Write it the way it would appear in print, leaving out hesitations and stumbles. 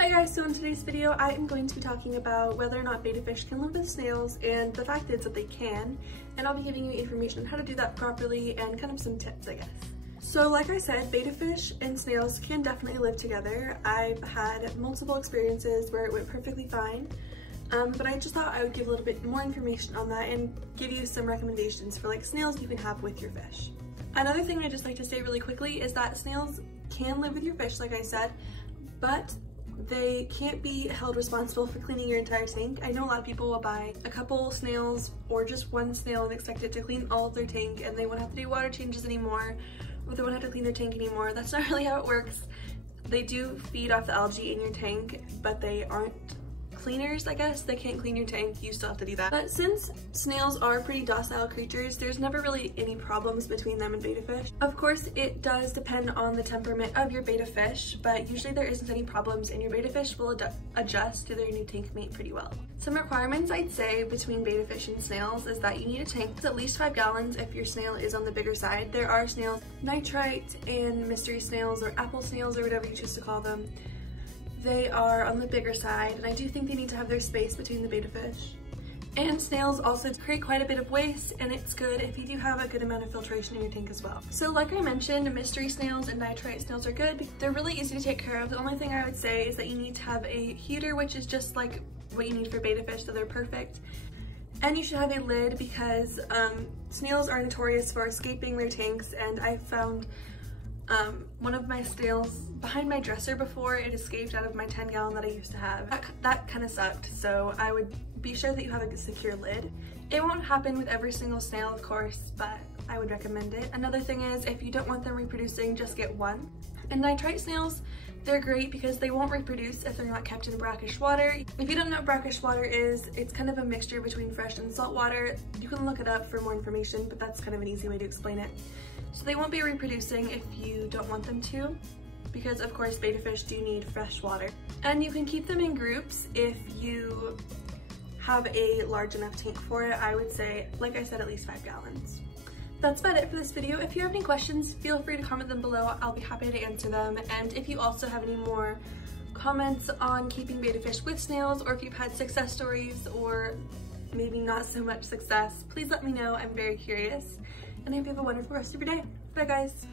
Hi guys, so in today's video I am going to be talking about whether or not betta fish can live with snails, and the fact is that they can, and I'll be giving you information on how to do that properly and kind of some tips, I guess. So like I said, betta fish and snails can definitely live together. I've had multiple experiences where it went perfectly fine, but I just thought I would give a little bit more information on that and give you some recommendations for like snails you can have with your fish. Another thing I'd just like to say really quickly is that snails can live with your fish, like I said, but they can't be held responsible for cleaning your entire tank. I know a lot of people will buy a couple snails or just one snail and expect it to clean all of their tank, and they won't have to do water changes anymore, or they won't have to clean their tank anymore. That's not really how it works. They do feed off the algae in your tank, but they aren't cleaners, I guess. They can't clean your tank, you still have to do that. But since snails are pretty docile creatures, there's never really any problems between them and betta fish. Of course, it does depend on the temperament of your betta fish, but usually there isn't any problems and your betta fish will adjust to their new tank mate pretty well. Some requirements I'd say between betta fish and snails is that you need a tank that's at least 5 gallons if your snail is on the bigger side. There are snails, nitrite and mystery snails or apple snails or whatever you choose to call them. They are on the bigger side, and I do think they need to have their space between the betta fish. And snails also create quite a bit of waste, and it's good if you do have a good amount of filtration in your tank as well. So like I mentioned, mystery snails and nitrite snails are good. They're really easy to take care of. The only thing I would say is that you need to have a heater, which is just like what you need for betta fish, so they're perfect. And you should have a lid because snails are notorious for escaping their tanks, and I found one of my snails behind my dresser before. It escaped out of my 10-gallon that I used to have. That kind of sucked, so I would be sure that you have a secure lid. It won't happen with every single snail, of course, but I would recommend it. Another thing is, if you don't want them reproducing, just get one. And nitrite snails, they're great because they won't reproduce if they're not kept in brackish water. If you don't know what brackish water is, it's kind of a mixture between fresh and salt water. You can look it up for more information, but that's kind of an easy way to explain it. So they won't be reproducing if you don't want them to, because of course betta fish do need fresh water. And you can keep them in groups if you have a large enough tank for it. I would say, like I said, at least 5 gallons. That's about it for this video. If you have any questions, feel free to comment them below. I'll be happy to answer them. And if you also have any more comments on keeping betta fish with snails, or if you've had success stories or maybe not so much success, please let me know. I'm very curious. And I hope you have a wonderful rest of your day. Bye guys.